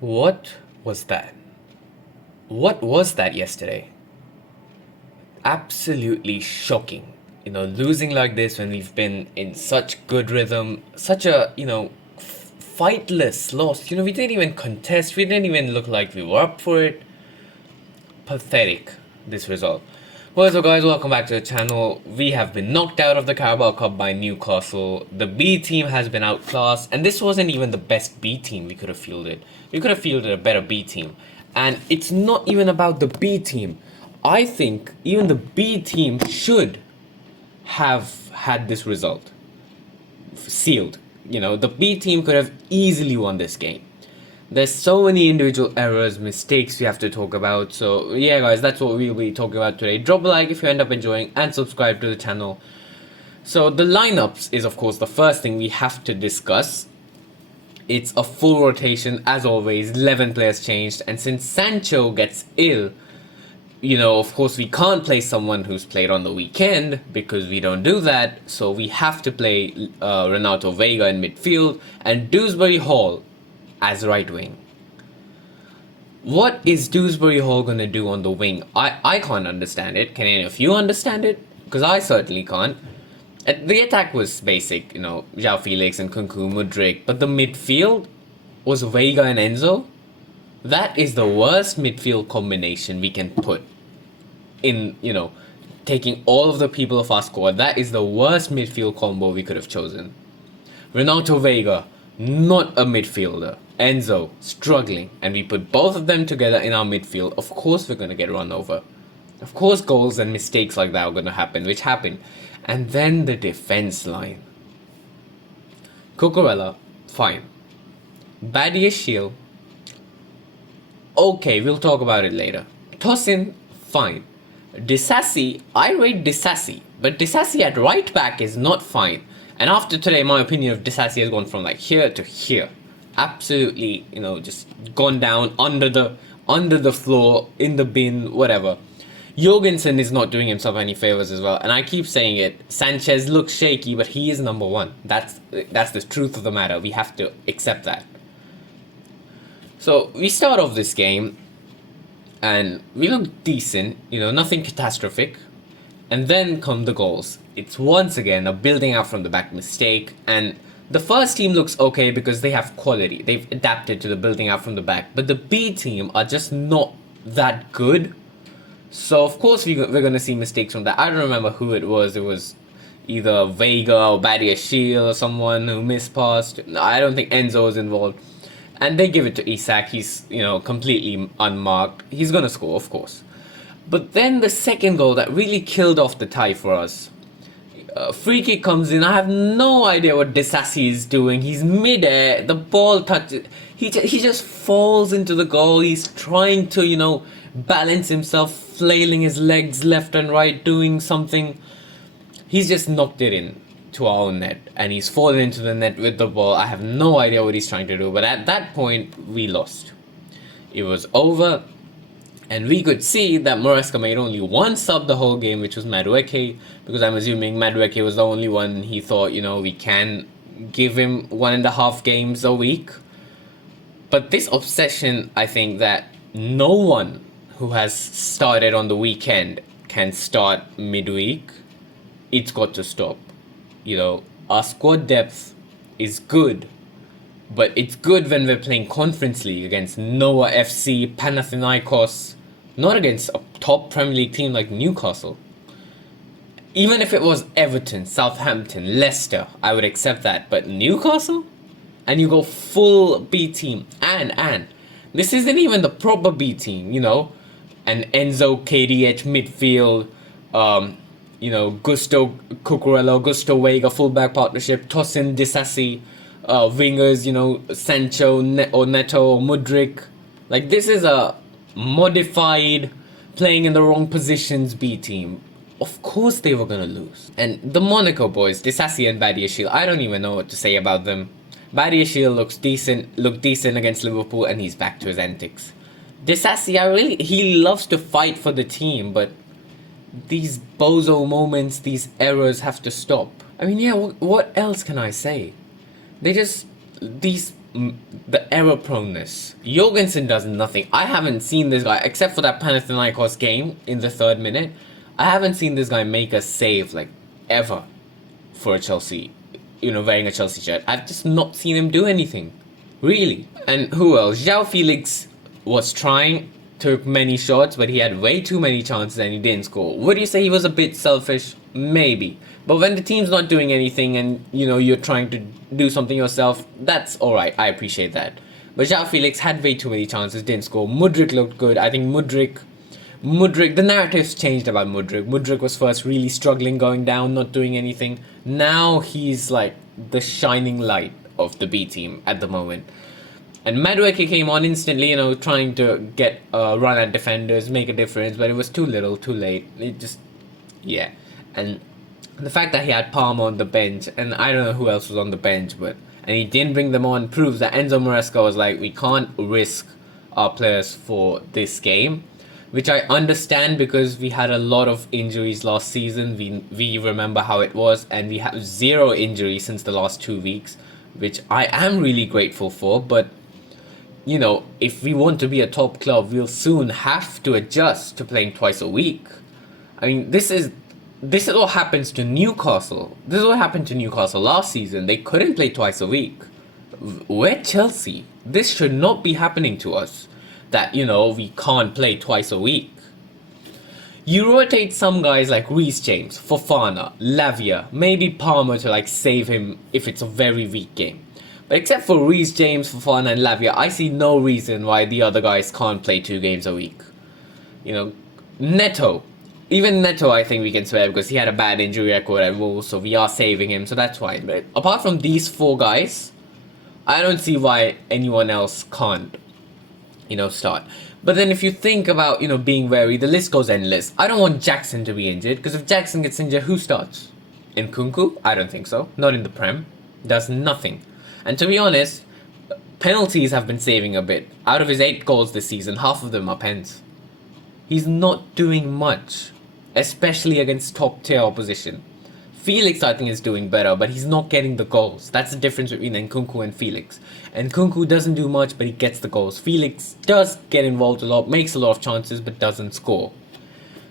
What was that? What was that yesterday? Absolutely shocking. Losing like this when we've been in such good rhythm, such a, fightless loss. We didn't even contest, we didn't even look like we were up for it. Pathetic, this result. Well, so guys, welcome back to the channel. We have been knocked out of the Carabao Cup by Newcastle. The B team has been outclassed, and this wasn't even the best B team we could have fielded. We could have fielded a better B team. And it's not even about the B team. I think even the B team should have had this result sealed. The B team could have easily won this game. There's so many individual errors, mistakes we have to talk about. So yeah guys, that's what we'll be talking about today. Drop a like if you end up enjoying and subscribe to the channel. So the lineups is of course the first thing we have to discuss. It's a full rotation as always, 11 players changed, and since Sancho gets ill, of course we can't play someone who's played on the weekend because we don't do that. So we have to play Renato Vega in midfield and Dewsbury Hall as right wing. What is Dewsbury Hall going to do on the wing? I can't understand it. Can any of you understand it? Because I certainly can't. The attack was basic, João Felix and Kunku, Mudryk, but the midfield was Vega and Enzo. That is the worst midfield combination we can put in, taking all of the people of our squad. That is the worst midfield combo we could have chosen. Renato Vega, not a midfielder. Enzo, struggling. And we put both of them together in our midfield. Of course we're going to get run over. Of course goals and mistakes like that are going to happen, which happened. And then the defense line. Cucurella, fine. Badiashile, okay, we'll talk about it later. Tosin, fine. Disasi, I rate Disasi, but Disasi at right back is not fine. And after today, my opinion of Disasi has gone from like here to here. Absolutely, just gone down under the floor, in the bin, whatever. Jorgensen is not doing himself any favors as well, and I keep saying it. Sanchez looks shaky, but he is number one. That's the truth of the matter. We have to accept that. So we start off this game, and we look decent, nothing catastrophic. And then come the goals. It's once again a building out from the back mistake, and the first team looks okay because they have quality. They've adapted to the building out from the back, but the B team are just not that good. So of course we're going to see mistakes from that. I don't remember who it was. It was either Vega or Badiashile or someone who mispassed. I don't think Enzo was involved. And they give it to Isak. He's, completely unmarked. He's going to score, of course. But then the second goal that really killed off the tie for us. Free kick comes in. I have no idea what Disasi is doing. He's mid-air. The ball touches. He just falls into the goal. He's trying to, balance himself, flailing his legs left and right, doing something. He's just knocked it in to our own net, and he's fallen into the net with the ball. I have no idea what he's trying to do, but at that point we lost. It was over, and we could see that Maresca made only one sub the whole game, which was Madueke, because I'm assuming Madueke was the only one he thought, we can give him 1.5 games a week. But this obsession, I think that no one who has started on the weekend can start midweek. It's got to stop. Our squad depth is good, but it's good when we're playing Conference League against Noah FC, Panathinaikos, not against a top Premier League team like Newcastle. Even if it was Everton, Southampton, Leicester, I would accept that. But Newcastle? And you go full B team. And this isn't even the proper B team, And Enzo, KDH, midfield, Gusto Cucurella, Gusto Vega, fullback partnership, Tosin, Disasi, wingers, Sancho, Neto, Mudryk. Like, this is a modified, playing in the wrong positions B team. Of course they were gonna lose. And the Monaco boys, Disasi and Badiashile, I don't even know what to say about them. Badiashile looked decent against Liverpool, and he's back to his antics. Disasi, he loves to fight for the team, but these bozo moments, these errors have to stop. I mean, yeah, what else can I say? These the error proneness. Jorgensen does nothing. I haven't seen this guy, except for that Panathinaikos game in the 3rd minute, I haven't seen this guy make a save, like, ever for a Chelsea, wearing a Chelsea shirt. I've just not seen him do anything. Really. And who else? João Felix was trying, took many shots, but he had way too many chances and he didn't score. Would you say he was a bit selfish? Maybe. But when the team's not doing anything and, you're trying to do something yourself, that's alright. I appreciate that. But João Felix had way too many chances, didn't score. Mudryk looked good. I think Mudryk, the narrative's changed about Mudryk. Mudryk was first really struggling, going down, not doing anything. Now he's like the shining light of the B team at the moment. And Maresca came on instantly, trying to get a run at defenders, make a difference, but it was too little, too late. It just, yeah. And the fact that he had Palmer on the bench, and I don't know who else was on the bench, and he didn't bring them on, proves that Enzo Maresca was like, we can't risk our players for this game. Which I understand because we had a lot of injuries last season. We remember how it was, and we have 0 injuries since the last 2 weeks, which I am really grateful for. But, if we want to be a top club, we'll soon have to adjust to playing twice a week. I mean, this is what happens to Newcastle. This is what happened to Newcastle last season. They couldn't play twice a week. We're Chelsea. This should not be happening to us. That, we can't play twice a week. You rotate some guys like Reece James, Fofana, Lavia, maybe Palmer to save him if it's a very weak game. But except for Reece James, Fofana and Lavia, I see no reason why the other guys can't play 2 games a week. Neto. Even Neto I think we can swear because he had a bad injury record at Wolves, so we are saving him, so that's fine. But apart from these 4 guys, I don't see why anyone else can't start. But then if you think about, being wary, the list goes endless. I don't want Jackson to be injured, because if Jackson gets injured, who starts? Nkunku? I don't think so. Not in the Prem. Does nothing. And to be honest, penalties have been saving a bit. Out of his 8 goals this season, half of them are pens. He's not doing much, especially against top tier opposition. Felix, I think, is doing better, but he's not getting the goals. That's the difference between Nkunku and Felix. Nkunku doesn't do much, but he gets the goals. Felix does get involved a lot, makes a lot of chances, but doesn't score.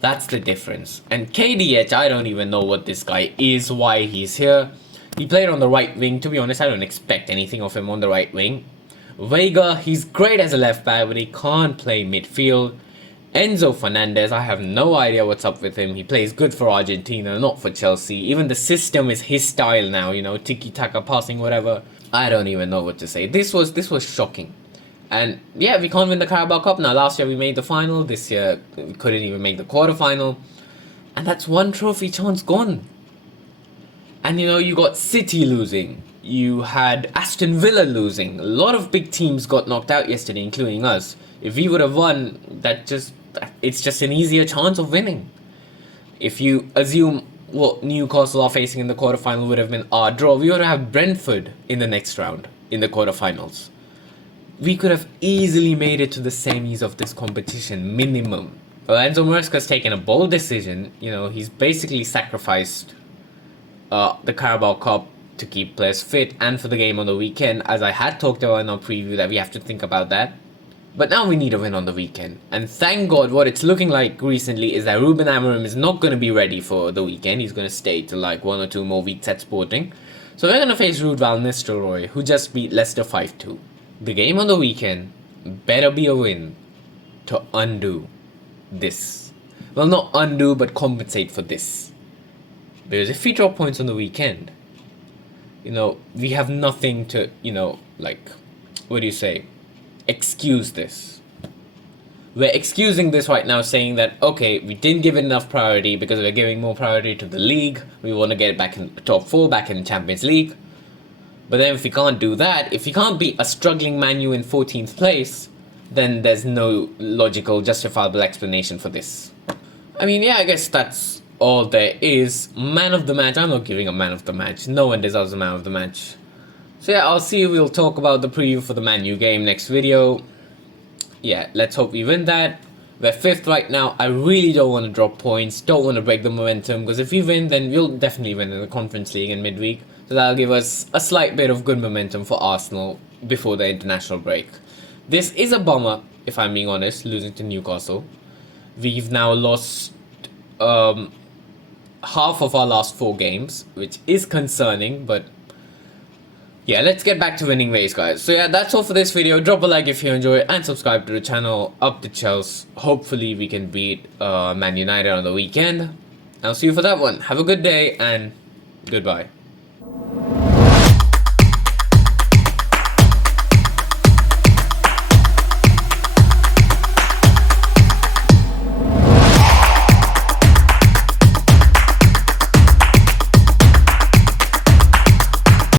That's the difference. And KDH, I don't even know what this guy is, why he's here. He played on the right wing. To be honest, I don't expect anything of him on the right wing. Vega, he's great as a left back, but he can't play midfield. Enzo Fernandez, I have no idea what's up with him. He plays good for Argentina, not for Chelsea. Even the system is his style now, tiki-taka, passing, whatever. I don't even know what to say. This was shocking. And yeah, we can't win the Carabao Cup now. Last year we made the final. This year we couldn't even make the quarterfinal. And that's 1 trophy chance gone. And you got City losing. You had Aston Villa losing. A lot of big teams got knocked out yesterday, including us. If we would have won, it's just an easier chance of winning. If you assume what Newcastle are facing in the quarterfinal would have been our draw, we would have Brentford in the next round, in the quarterfinals. We could have easily made it to the semis of this competition, minimum. Well, Enzo Maresca's taken a bold decision. He's basically sacrificed the Carabao Cup to keep players fit and for the game on the weekend, as I had talked about in our preview that we have to think about that. But now we need a win on the weekend. And thank God what it's looking like recently is that Ruben Amorim is not going to be ready for the weekend. He's going to stay till 1 or 2 more weeks at Sporting. So we're going to face Ruud van Nistelrooy, who just beat Leicester 5-2. The game on the weekend better be a win to undo this. Well, not undo, but compensate for this. Because if we drop points on the weekend, we have nothing to, what do you say? Excuse this. We're excusing this right now, saying that, okay, we didn't give it enough priority because we're giving more priority to the league. We want to get back in top 4, back in the Champions League. But then if we can't do that, if we can't beat a struggling Man U in 14th place, then there's no logical, justifiable explanation for this. I mean, yeah, I guess that's all there is. Man of the match. I'm not giving a man of the match. No one deserves a man of the match. So yeah, I'll see you. We'll talk about the preview for the Man U game next video. Yeah, let's hope we win that. We're 5th right now. I really don't want to drop points. Don't want to break the momentum. Because if we win, then we'll definitely win in the Conference League in midweek. So that'll give us a slight bit of good momentum for Arsenal before the international break. This is a bummer, if I'm being honest, losing to Newcastle. We've now lost half of our last 4 games, which is concerning, but yeah, let's get back to winning ways, guys. So yeah, that's all for this video. Drop a like if you enjoy it and subscribe to the channel. Up the Chelsea. Hopefully we can beat Man United on the weekend. I'll see you for that one. Have a good day and goodbye.